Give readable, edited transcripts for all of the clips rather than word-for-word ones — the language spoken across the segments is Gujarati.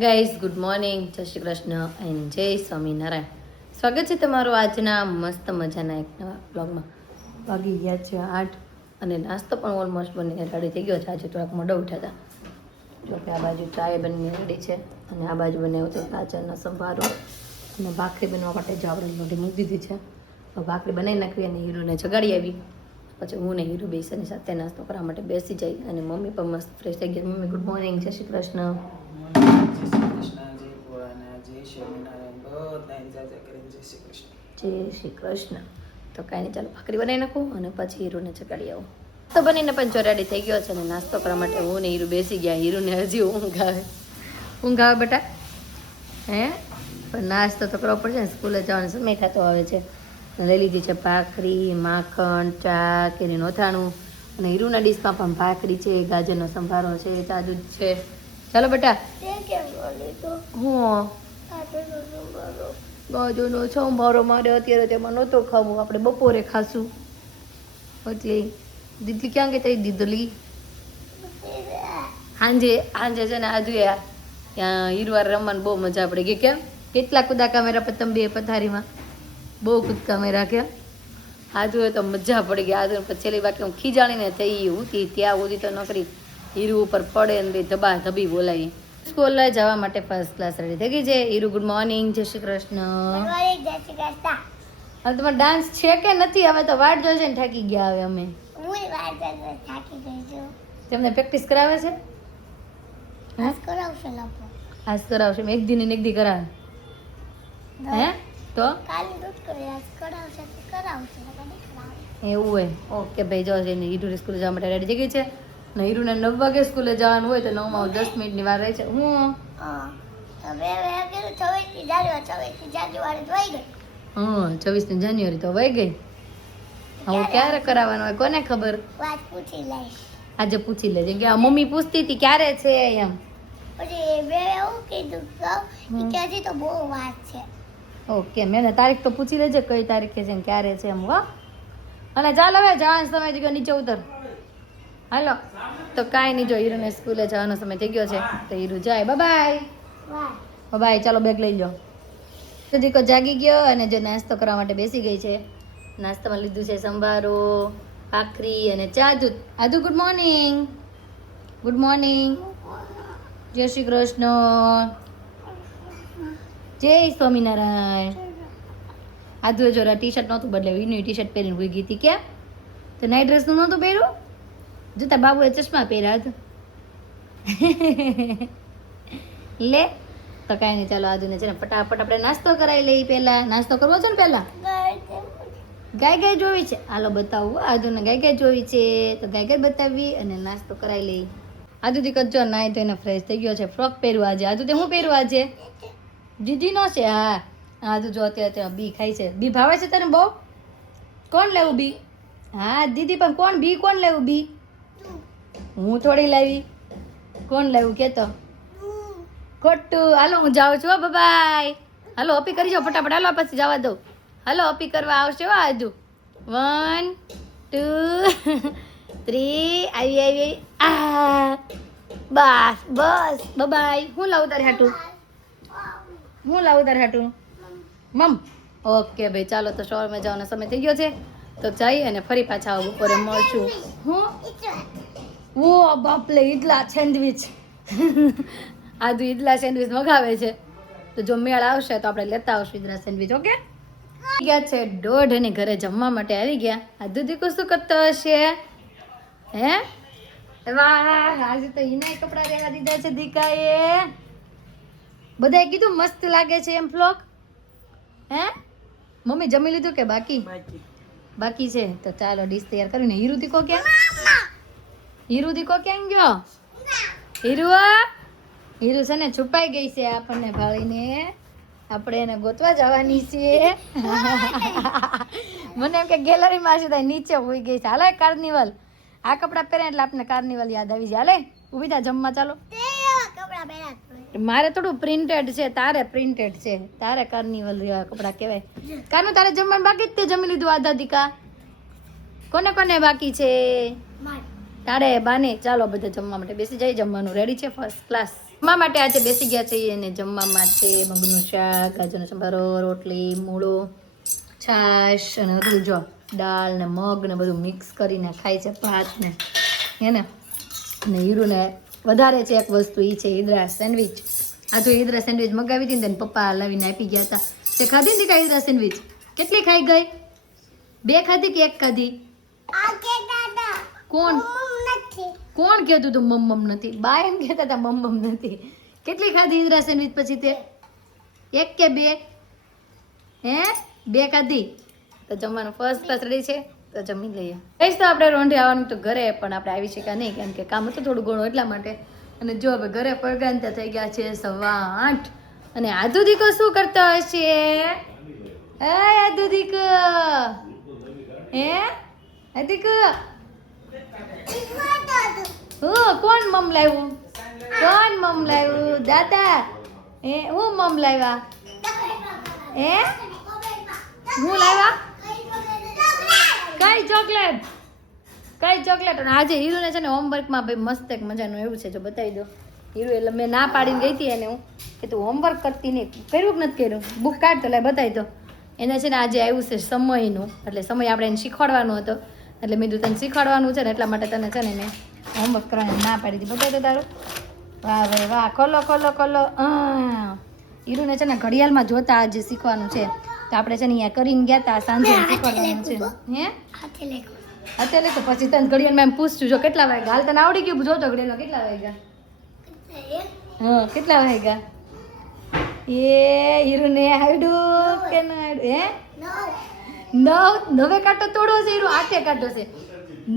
ગાઈઝ ગુડ મોર્નિંગ, જય શ્રી કૃષ્ણ એન્ડ જય સ્વામિનારાયણ. સ્વાગત છે તમારું આજના મસ્ત મજાના એક નવા બ્લોગમાં. વાગી ગયા છે 8 અને નાસ્તો પણ ઓલમોસ્ટ બનીને રેડી થઈ ગયો છે. આજે થોડાક મોડા ઉઠ્યા હતા. જો કે આ બાજુ ચાય બનીને રેડી છે અને આ બાજુ બનાવ્યો છે ગાજરનો સંભારો અને ભાખરી બનવા માટે જાવડની લોટી મૂકી દીધી છે. તો ભાખરી બનાવી નાખવી અને હીરુને જગાડી આવી. પછી હું ને હીરુ બેસીને સાથે નાસ્તો કરવા માટે બેસી જાય અને મમ્મી પણ મસ્ત ફ્રેશ થઈ ગયા. મમ્મી ગુડ મોર્નિંગ, જય શ્રી કૃષ્ણ. જય શ્રી કૃષ્ણ. તો કાંઈ નહીં, ચાલો ભાખરી બનાવી નાખું અને પછી હીરુને ચગાડી આવું. તો બનીને પણ જો રેડી થઈ ગયો છે અને નાસ્તો કરવા માટે હું ને હીરુ બેસી ગયા. હીરુને હજી ઊંઘ આવે બેટા. હે પણ નાસ્તો તો કરવો પડશે ને, સ્કૂલે જવાનો સમય થતો આવે છે. લઈ લીધી છે ભાખરી, માખણ, ચા, કેરીનું અથાણું અને હીરુના ડીશમાં પણ ભાખરી છે, ગાજરનો સંભારો છે, ચાદુ છે. ચાલો બેટા. હું ગાજરનો સંભારો મારે અત્યારે તેમાં નહોતો ખાવું, આપણે બપોરે ખાશું. એટલે દીદી ક્યાં ગઈ તારી દીદલી? સાંજે છે ને આજુ ત્યાં હીરવાર રમવાની બહુ મજા પડી ગઈ. કેમ કેટલા કુદાકા મેરા પતંગ બે પથારીમાં બહુ કૂદકા મેરા કે આજુ તો મજા પડી ગઈ. આજુ પછી છેલ્લી બાકી હું ખીજાણીને થઈ હતી ત્યાં સુધી તો નોકરી હીરુ ઉપર પડે ને ધબા ધબી બોલાવી. સ્કૂલે જવા માટે ફર્સ્ટ ક્લાસ રેડી થઈ ગઈ છે. હીરુ ગુડ મોર્નિંગ, જય શ્રી કૃષ્ણ. હવે તમારે ડાન્સ છે કે નથી? હવે તો વાટ જોશે ને થાકી ગયા. હવે અમે તમને પ્રેક્ટિસ કરાવે છે? આજ કરાવશે એક દી ને એક દી કરાવે. હે તો એવું હોય. ઓકે ભાઈ, જો છે હીરુ સ્કૂલે જવા માટે રેડી થઈ ગઈ છે. ને હીરુને 9 વાગે સ્કૂલે જવાનું હોય તો 9 માં 10 મિનિટની વાર રહે છે. હું 26મી જાન્યુઆરી તો વહી ગઈ. હવે ક્યારે કરાવવાનું હોય કોને ખબર? આજે પૂછી લેજે કે મમ્મી પૂછતી હતી ક્યારે છે એમ. ઓકે, મેં તારીખ તો પૂછી લેજે કઈ તારીખે છે ને ક્યારે છે એમ. હો અને ચાલ હવે જવાનો સમય થઈ ગયો, નીચે ઉતર. હાલો તો કાંઈ નહીં, જો હીરુને સ્કૂલે જવાનો સમય થઈ ગયો છે તો હીરુ જાય. Bye bye. ચાલો બેગ લઈ લો. તો દીકો જાગી ગયો અને જો નાસ્તો કરવા માટે બેસી ગઈ છે. નાસ્તામાં લીધું છે સંભારો, ભાખરી અને ચા દૂધ. આદુ ગુડ મોર્નિંગ. ગુડ મોર્નિંગ, જય શ્રી કૃષ્ણ, જય સ્વામિનારાયણ. આદુ જો ટી શર્ટ નહોતું બદલાવ્યું, એનું ટી શર્ટ પહેરીને હોઈ ગઈ હતી. ક્યાં તો નાઇટ ડ્રેસનું નહોતું પહેર્યું? જોતા બાબુએ ચશ્મા પહેર્યા હતા. લે તો કાંઈ નહીં, ચાલો આદુને છે ને ફટાફટ આપણે નાસ્તો કરાવી લઈએ. પહેલા નાસ્તો કરવો છે ને, પહેલા ગાય જોવી છે. હાલો બતાવું, આદુને ગાય જોવી છે તો ગાય બતાવી અને નાસ્તો કરાવી લઈ. આદુ દીકત જો નાય તો એને ફ્રેશ થઈ ગયો છે. ફ્રોક પહેરવા આજે. આદુ તે હું પહેરવા આજે? દીદી નો છે. હા આદુ જો અત્યારે બી ખાય છે. બી ભાવે છે તને બહુ? કોણ લેવું બી? હા દીદી પણ કોણ બી કોણ લેવું બી? હું થોડી લાવી. કોણ લાવ્યું કેતો? ખોટું. હાલો હું જાઉં છું. બાય. હાલો અપી કરી જાઓ ફટાફટ. હાલો પછી જવા દો. હાલો અપી કરવા આવશે. હો આજુ 1 2 3 આવી. બસ બાય. હું લાવું તારે હાટું? મમ. ઓકે ભાઈ, ચાલો તો શોરમાં જવાનો સમય થઈ ગયો છે તો જઈ અને ફરી પાછા બપોરે મળશું. ઓ બાપલે, ઈડલા સેન્ડવિચ. આદુ ઈડલા સેન્ડવિચ મગાવે છે તો જો મેળ આવશે તો આપણે લેતા આવશું ઈડલા સેન્ડવિચ. ઓકે ગયા છે 1:30 અને ઘરે જમવા માટે આવી ગયા. આદુ દીકુ શું કરતો હશે? હે વાહ, આજે તો એના કપડા રહેવા દીધા છે દીકાએ. બધાએ કીધું મસ્ત લાગે છે એમ. ફ્લોક હે મમ્મી જમી લીધું કે બાકી છે? તો ચાલો ડીશ તૈયાર કરીને. હીરુ દીકો ક્યાં ગયો? હીરુ છે ને છુપાઈ ગઈ છે આપણને ભાળીને. આપણે એને ગોતવા જવાની છે. મને એમ કે ગેલેરીમાં છે નીચે હોઈ ગઈ છે. હાલે કાર્નિવલ. આ કપડાં પહેરે એટલે આપણે કાર્નિવલ યાદ આવી જાય. હાલે ઊભી થા જમવા. ચાલો. મારે થોડું પ્રિન્ટેડ છે, તારે પ્રિન્ટેડ છે. તારે કાર્નિવલ કપડાં કહેવાય. કાનું તારે જમવાનું બાકી જ તે જમી લીધું આધા દીકા? કોને બાકી છે? તારે બાને. ચાલો બધા જમવા માટે બેસી જાય. જમવાનું રેડી છે ફર્સ્ટ ક્લાસ. જમવા માટે આજે બેસી ગયા છે અને જમવા માટે મગનું શાક, ગાજરનો સંભારો, રોટલી, મૂળો, છાશ અને બધું જો દાળ ને મગ ને બધું મિક્સ કરીને ખાય છે ભાત ને હે ને. અને હીરુને વધારે છે એક વસ્તુ એ છે ઈદરા સેન્ડવિચ. આ જો ઈદરા સેન્ડવિચ મગાવી હતી ને પપ્પા લાવીને આપી ગયા હતા. તે ખાધી હતી કાંઈ ઈદરા સેન્ડવિચ? કેટલી ખાઈ ગઈ? 2 ખાધી કે 1 ખાધી? કોણ કહેતું તું મમ નથી? બા એમ કહેતા હતા મમ નથી. કેટલી ખાધી ઈદરા સેન્ડવિચ પછી તે? 1 કે 2? હે 2 ખાધી? તો જમવાનું ફર્સ્ટ ક્લાસ રેડી છે તો જમી લઈએ. કહીશ તો આપણે રોંઢે આવવાનું તો ઘરે પણ આપણે આવી શક્યા નહીં કેમ કે કામ હતું થોડું ઘણું એટલા માટે. અને જો હવે ઘરે પડગાંતા થઈ ગયા છે 8:15 અને આદુ દીકો શું કરતો હશે? હે આદુ દીકો, હે આદુકો કોણ મમ લાવ્યું? કોણ મમ લાવ્યું? દાદા હે હું મમ લાવ્યા? હે હું લાવ્યા? કઈ ચોકલેટ? કઈ ચોકલેટ? અને આજે હીરુને છે ને હોમવર્કમાં ભાઈ મસ્ત એક મજાનું એવું છે જો બતાવી દો. હીરુ એટલે મેં ના પાડીને ગઈ હતી એને હું કે તું હોમવર્ક કરતી નહીં. કર્યું કે નથી કર્યું? બુક કાઢ તો લે બતાવી દો. એને છે ને આજે આવ્યું છે સમયનું એટલે સમય આપણે એને શીખવાડવાનો હતો એટલે મેં તને શીખવાડવાનું છે ને એટલા માટે તને છે ને મેં હોમવર્ક કરવાની ના પાડી હતી. બતાવી દો તારું. વાહ ભાઈ વાહ. ખોલો ખોલો ખોલો. હીરુને છે ને ઘડિયાળમાં જોતા આજે શીખવાનું છે તો આપણે છે ને અહીંયા કરીને ગયા હતા સાંજે શીખવાડવાનું છે. હે અત્યારે તો પછી તને ઘડિયાળમાં એમ પૂછશું જો કેટલા વાગ્યા. હાલ તને આવડી ગયું? જોતો ઘડિયાળમાં કેટલા વાગ્યા? હા કેટલા વાગ્યા? એ હીરુને આવડ્યું કે ન આવડ્યું? હે 9 કાંટો તોડવો છે હીરુ? 8 કાંટો છે.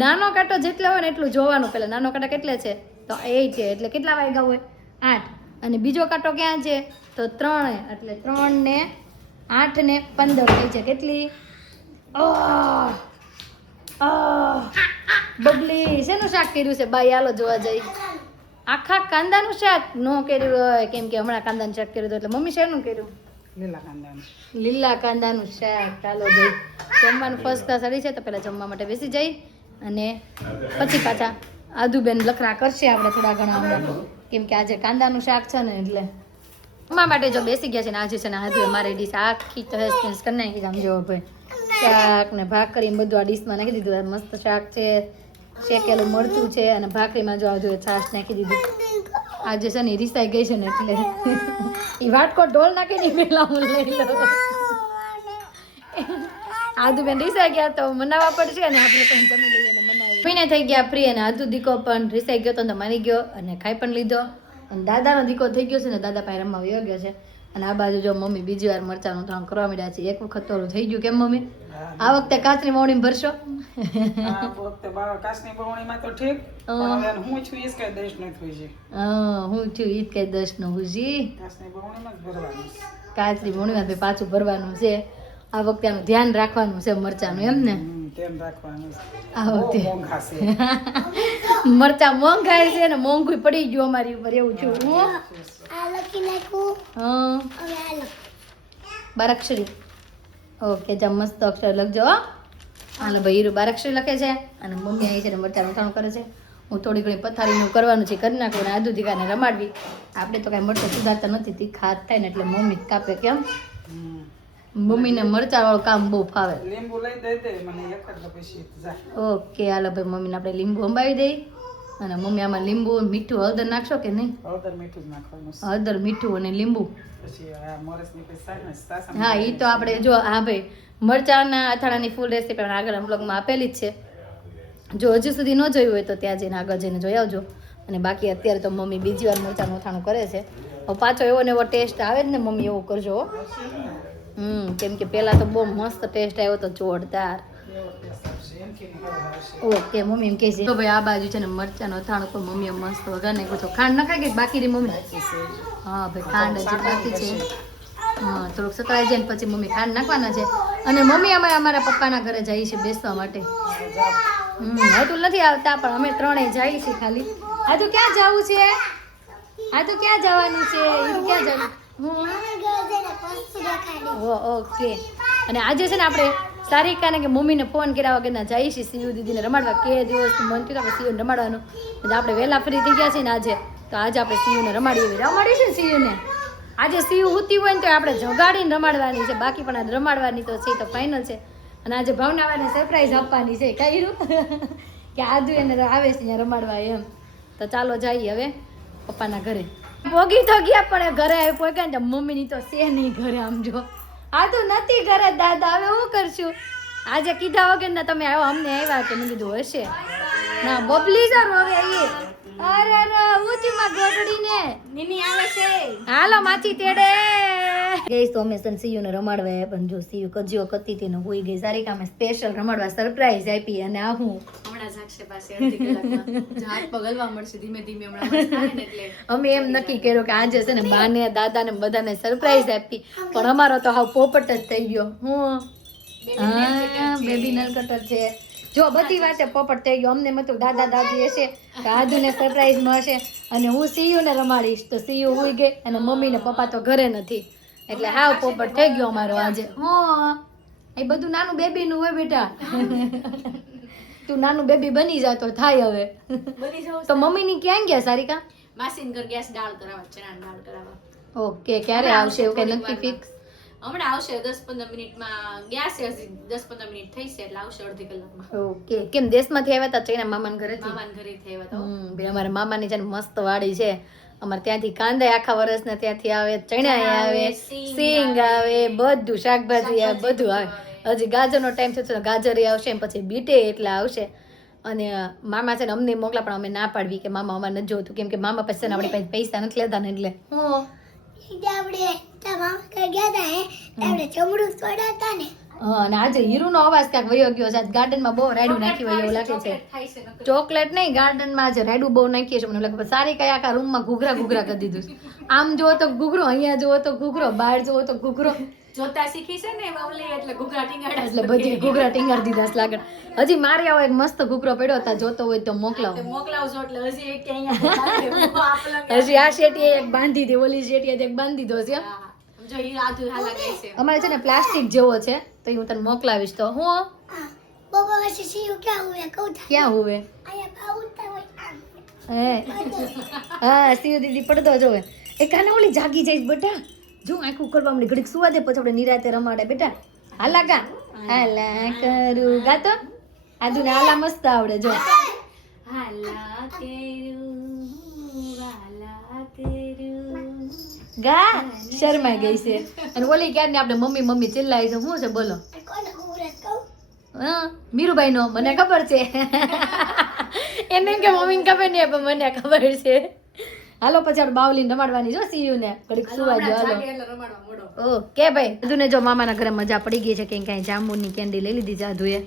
નાનો કાંટો જેટલો હોય ને એટલું જોવાનું. પહેલા નાનો કાંટો કેટલે છે તો 8 છે એટલે કેટલા વાગ્યા હોય? 8. અને બીજો કાંટો ક્યાં છે તો 3 એટલે 3 ને 8 ને 15 થઈ છે. કેટલી? બબલી શેનું શાક કર્યું છે બાઈ? હાલો જોવા જઈ. આખા કાંદાનું શાક ન કર્યું હોય કેમ કે હમણાં કાંદાનું શાક કર્યું એટલે મમ્મી શેનું કર્યું? લીલા કાંદાનું શાક. ચાલો ભાઈ જમવાનું ફર્સ્ટ ક્લાસ આવી છે તો પહેલાં જમવા માટે બેસી જઈ અને પછી પાછા આદુબેન લખરા કરશે આપણે થોડા ઘણા હમણાં કેમ કે આજે કાંદાનું શાક છે ને એટલે જમવા માટે જો બેસી ગયા છે ને આજે છે ને આદુ અમારી ડીશ આખી તહેસ તહેસ કરી નાખી. આમ જોવો ભાઈ શાક ને ભાખરી બધું આ ડીશમાં નાખી દીધું. મસ્ત શાક છે, શેકેલું મરચું છે અને ભાખરીમાં જો આવજો છાશ નાખી દીધું. આજે છે ને રીસાઈ ગઈ છે ને એટલે એ વાટકો ઢોલ નાખી ને પેલા હું લઈ લઉં. આદુ બેન રીસાઈ ગયા તો મનાવવા પડશે અને આપણે પણ જમી લઈએ અને મનાવી. મહિને થઈ ગયા ફ્રી અને આદુ દીકો પણ રીસાઈ ગયો તો માની ગયો અને ખાઈ પણ લીધો. અને દાદાનો દીકો થઈ ગયો છે ને દાદા પાસે રમવા વયો ગયો છે. અને આ બાજુ જો મમ્મી બીજી વાર મરચાનું ત્રણ કરવા માંડ્યા છે. એક વખત તો થઈ ગયું કેમ મમ્મી? આ વખતે કાચની બવણી ભરશો? હું છું ઈ કઈ 10 નો હુજી કાચની બવણીમાં પાછું ભરવાનું છે. આ વખતે આનું ધ્યાન રાખવાનું છે મરચાનું એમ ને? આ વખતે મરચા મોંઘાય છે ને મોંઘું પડી ગયું અમારી ઉપર એવું છું હું. બારાક્ષરી ઓકે જા મસ્ત અક્ષર લખજો. હાલો ભાઈ હીરુ બારાક્ષરી લખે છે અને મમ્મી આવી છે ને મરચાં ઉઠાણું કરે છે. હું થોડી ઘણી પથારીનું કરવાનું છે કરી નાખું ને આદુ દીકાને રમાડવી. આપણે તો કાંઈ મરચાં સુધારતા નથી તીખા હાથ થાય ને એટલે મમ્મી કાપે. કેમ મમ્મીને મરચાં વાળું કામ બહુ ફાવે. ઓકે હાલો ભાઈ મમ્મીને આપણે લીંબુ અંબાવી દઈ અને મમ્મી આમાં લીંબુ મીઠું હળદર નાખશો કે નહીં? હળદર મીઠું અને લીંબુ. હા એ તો આપણે જો હા ભાઈ મરચાંના અથાણાની ફૂલ રેસીપી આગળ બ્લોગમાં આપેલી જ છે. જો હજુ સુધી ન જોયું હોય તો ત્યાં જઈને આગળ જઈને જોઈ આવજો. અને બાકી અત્યારે તો મમ્મી બીજી વાર મરચાંનું અથાણું કરે છે. પાછો એવો ને એવો ટેસ્ટ આવે જ ને મમ્મી એવું કરજો. કેમ કે પેલા તો બહુ મસ્ત ટેસ્ટ આવ્યો તો જોરદાર. ઓકે મમ્મી એમ કહે છે તો ભાઈ આ બાજુ છે ને મરચાંનું અથાણું પણ મમ્મીએ મસ્ત વઘાર નાખ્યું તો ખાંડ નખાય કે બાકી રહી મમ્મી? હા ભાઈ ખાંડ હજી બાકી છે. હા થોડુંક સતળાઈ જાય ને પછી મમ્મી ખાંડ નાખવાના છે. અને મમ્મી અમે અમારા પપ્પાના ઘરે જઈએ છીએ બેસવા માટે. હતું નથી આવતા પણ અમે ત્રણેય જઈએ છીએ ખાલી. આ તો ક્યાં જવું છે? આ તો ક્યાં જવાનું છે? ક્યાં જવું? ઓકે અને આજે છે ને આપણે સારિકાને કે મમ્મીને ફોન કર્યા વગરના જઈએ છીએ સીયુ દીદીને રમાડવા. કે દિવસ મન થયું આપણે સીયુને રમાડવાનું એટલે આપણે વહેલા ફ્રી થઈ ગયા છીએ ને આજે તો આજે આપણે સીયુને રમાડીશું ને સીયુને. આજે સીયુ ઉતી હોય ને તો આપણે જગાડીને રમાડવાની છે, બાકી પણ આજે રમાડવાની તો છે, તો ફાઇનલ છે. અને આજે ભાવનાવાને સરપ્રાઈઝ આપવાની છે કઈરું કે આજુ એને આવે છે અહીંયા રમાડવા એમ. તો ચાલો જઈએ હવે પપ્પાના ઘરે. પોગી તો ગયા પણ ઘરે આવી પોગ્યા ને મમ્મીની તો છે નહીં ઘરે. આમ જો આ તો નથી ઘરે દાદા, હવે હું કરશું? આજે કીધા વગર ને તમે આવ્યો, અમને આવ્યા કે મેં કીધું હશે ના બબલી સર હવે આવીએ. અરે અરે ઊંચી માં ગોટડીને નીની આવે છે, હાલો માછી તેડે ગઈ. તો અમે સીયુ ને રમાડવા પણ જો સીયુ કજિયો કરતી હતી ને હોઈ ગઈ. સારી કામે સ્પેશિયલ રમાડવા સરપ્રાઈઝ આપી. અને આ હું હમણાં જાગશે પાસે અડધી કલાકમાં હાથ પગલવા મળશે ધીમે ધીમે. હમણાં એટલે અમે એમ નક્કી કર્યું કે આજે છે ને બાને દાદાને બધાને સરપ્રાઈઝ આપી, પણ અમારો તો હાવ પોપટ જ થઈ ગયો. હું હા બેબી નલ કટર છે જો બધી વાતે પોપટ થઈ ગયો. અમને મતું દાદા દાદી હશે તો આજુને સરપ્રાઈઝ મળશે. અને હું સીયુને રમાડીશ તો સીયુ હોઈ ગઈ અને મમ્મી ને પપ્પા તો ઘરે નથી, એટલે હાવ પોપટ થઈ ગયો અમારો આજે. હા એ બધું નાનું બેબી નું હોય બેટા. તું નાનું બેબી બની જા તો થાય હવે. બની જાવ તો મમ્મી ની ક્યાં ગયા સારિકા? માસીન ઘર ગેસ દાળ કરાવવા, ચણા દાળ કરાવવા. ઓકે ક્યારે આવશે એવું કઈ નક્કી ફિક્સ? હમણાં આવશે 10-15 મિનિટમાં. ગયા છે હજી 10-15 મિનિટ થઈ છે એટલે આવશે અડધી કલાકમાં. ઓકે કેમ દેશમાંથી આવ્યા હતા ચૈના મામાના ઘરેથી? મામાના ઘરેથી આવ્યા તો. બે અમારા મામાની છે ને મસ્ત વાડી છે. અમારે ત્યાંથી કાંદા આખા વર્ષના ત્યાંથી આવે, ચણા આવે, સિંગ આવે, બધું શાકભાજી આવે, બધું આવે. હજી ગાજરનો ટાઈમ થયો તો ગાજર આવશે, પછી બીટે એટલે આવશે. અને મામા છે ને અમને મોકલા પણ અમે ના પાડવી કે મામા અમારે નથી જોતું, કેમ કે મામા પાસે આપણી પાસે પૈસા નથી લેતા ને એટલે. અને આજે હીરુનો અવાજ ક્યાંક વયો ગયો છે. ગાર્ડનમાં બહુ રાયડું નાખી હોય એવું લાગે છે. ચોકલેટ નહીં, ગાર્ડનમાં આજે રાયડું બહુ નાખીએ છે. મને લાગે સારી કઈ આખા રૂમમાં ઘૂઘરા ઘૂઘરા કરી દીધું છે. આમ જુઓ તો ઘૂઘરો, અહીંયા જુઓ તો ઘૂઘરો, બહાર જુઓ તો ઘૂઘરો. જોતા શીખી છે ને બાવલી એટલે ઘૂઘરા ટીંગાડા એટલે બધી ઘૂઘરા ટીંગાડી દીધા લાગે. હજી મારે આવો એક મસ્ત ઘૂઘરો પડ્યો હતા, જોતો હોય તો મોકલાવો. મોકલાવજો એટલે હજી એક અહીંયા હજી આ શેટીએ એક બાંધી દી, ઓલી શેટીએ એક બાંધી દીધો છે. જો ઈ આધુ હાલા ગઈ છે. અમારે છે ને પ્લાસ્ટિક જેવો છે તો હું તને મોકલાવીશ. તો હું ક્યાં હુવે હા સીયુ દીદી પડદો જોવે. એ કાને ઓલી જાગી જઈશ બેટા, જો આખું કરવા મળી ઘડીક સુવા દે પછી આપણે નિરાતે રમાડે બેટા. હાલા ગા હાલા કરું ગાતો આજુ ને હાલા મસ્ત આવડે જો. હાલા કરું વાલા કરું ગા શર્માઈ ગઈ છે. અને ઓલી ક્યારે આપણે મમ્મી મમ્મી ચિલ્લાઈ છે. શું છે બોલો? હા મીરુભાઈ નો મને ખબર છે. એને કે મમ્મીને ખબર નહીં પણ મને ખબર છે. હાલો પછી આપણે બાવલીને રમાડવાની જો સીયુ ને ઘડીક સુવા જો. હાલો ઓકે ભાઈ બધું જો મામાના ઘરે મજા પડી ગઈ છે કે કઈ જાંબુની કેન્ડી લઈ લીધી છે આધુએ.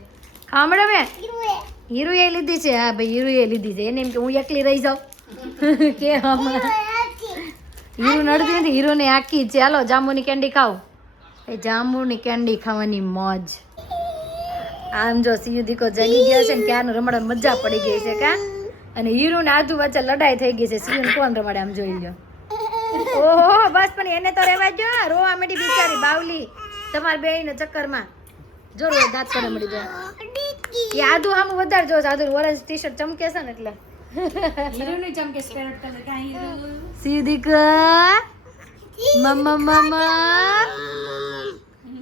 સાંભળે મેં હીરુએ લીધી છે. હા ભાઈ હીરુએ લીધી છે. એને એમ કે હું એકલી રહી જાઉં કે હીરો નડતી નથી, હીરો ને આખી છે. હાલો જાંબુની કેન્ડી ખાવ. એ જાંબુની કેન્ડી ખાવાની મોજ. આમ જો સીયુ દીકો જાગી ગયા છે ને ક્યારનો રમાડવા મજા પડી ગઈ છે કા. અને હીરો ને આધુ વચ્ચે લડાઈ થઈ ગઈ છે. સીયુ ને કોણ રમાડે આમ જોઈ લ્યો. ઓહો બસ પણ એને તો રેવા જો, રોવા માંડી બિચારી બાવલી તમાર બે ને ચક્કરમાં. જો રો દાંત કરે મળી જાય. એ આધુ આમ વધારે જો આધુ ઓરેન્જ ટી શર્ટ ચમકે છે ને એટલે હીરો ને ચમકે સ્પેરટ કલર કા હીરો સીધીકા મમ્મા મમ્મા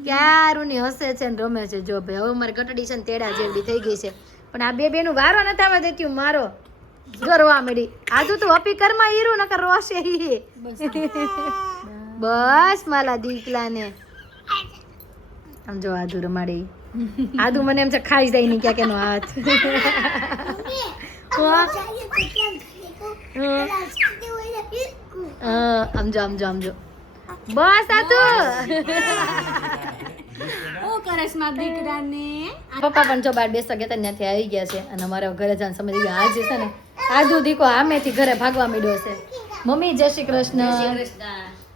ક્યારુની હસે છે ને રમે છે. જો ભાઈ હવે મારી ગટડી છે ને તેડા જેવડી થઈ ગઈ છે, પણ આ બે બેનું વારો નથી આવવા દેતી મારો. ગરવા મળી આજુ તું અપી કરમાં હીરું નકર રોશે ઈ. બસ માલા દીકલાને આમ જો આધુ રમાડી. આધુ મને એમ છે ખાઈ જાય નહીં ક્યાંક એનો હાથ. આમજો આમજો આમજો બસ આધુ ઓ કરસ માં દીકરાને. પપ્પા પણ જો બાર બેસવા ગયા ત્યાંથી આવી ગયા છે અને અમારે ઘરે જવાનું સમય થઈ ગયો. આજે છે ને આધુ દીકો આમેથી ઘરે ભાગવા માંડ્યો છે. મમ્મી જય શ્રી કૃષ્ણ.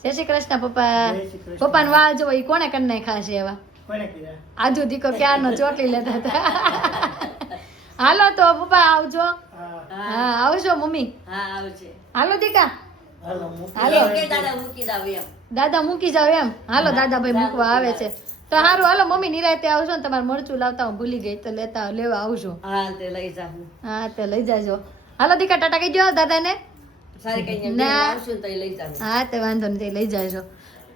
જય શ્રી કૃષ્ણ પપ્પા. પપ્પાને વાળ જો ઈ કોને કરી નાખ્યા છે એવા. આધુ દીકો ક્યારનો ચોટલી લેતા હતા. હાલો તો પપ્પા આવજો. હા આવજો મમ્મી. હા આવજે. હાલો દીકા હાલો દાદા મૂકી જાવ એમ. હાલો દાદાભાઈ મૂકવા આવે છે તો સારું. હાલો મમ્મી નિરાતે આવજો ને તમારે મરચું લાવતા હું ભૂલી ગઈ તો લેવા આવજો. હા તે લઈ જા. હા તે લઈ જાજો. હાલો દીકા ટાટા કહી દો દાદાને. સારી કઈ ના. આવશું ને તો એ લઈ જાવ હા તે વાંધો નથી લઈ જાજો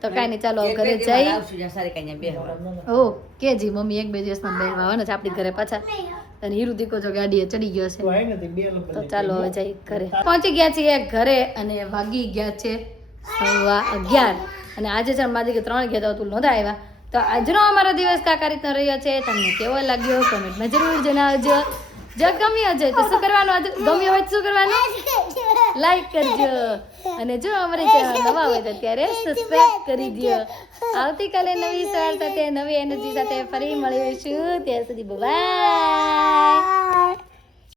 તો કાંઈ નહીં ચાલો હવે ઘરે જઈ આવશું જ્યાં સારી કઈ બેહવા ઓકે જી મમ્મી એક બે દિવસમાં બેહવા આવવાના છે આપણી ઘરે પાછા અને હીરુ દીકો જો ગાડીએ ચડી ગયો છે તો ચાલો હવે જઈ ઘરે પહોંચી ગયા છીએ ઘરે અને વાગી ગયા છે 11:15 અને આજે છે મારી કે 3 ગયા તો નહોતા આવ્યા તો આજનો અમારો દિવસ કાકા રીતનો રહ્યો છે તમને કેવો લાગ્યો કોમેન્ટમાં જરૂર જણાવજો જો ગમ્યો છે તો શું કરવાનું આજે ગમ્યો હોય તો શું કરવાનું લાઈક કરજો અને જો અમારી ચેનલ નવા હોય તો ત્યારે સબસ્ક્રાઇબ કરી દો આવતીકાલે નવી સવાર સાથે નવી એનર્જી સાથે ફરી મળીશું ત્યાં સુધી બાય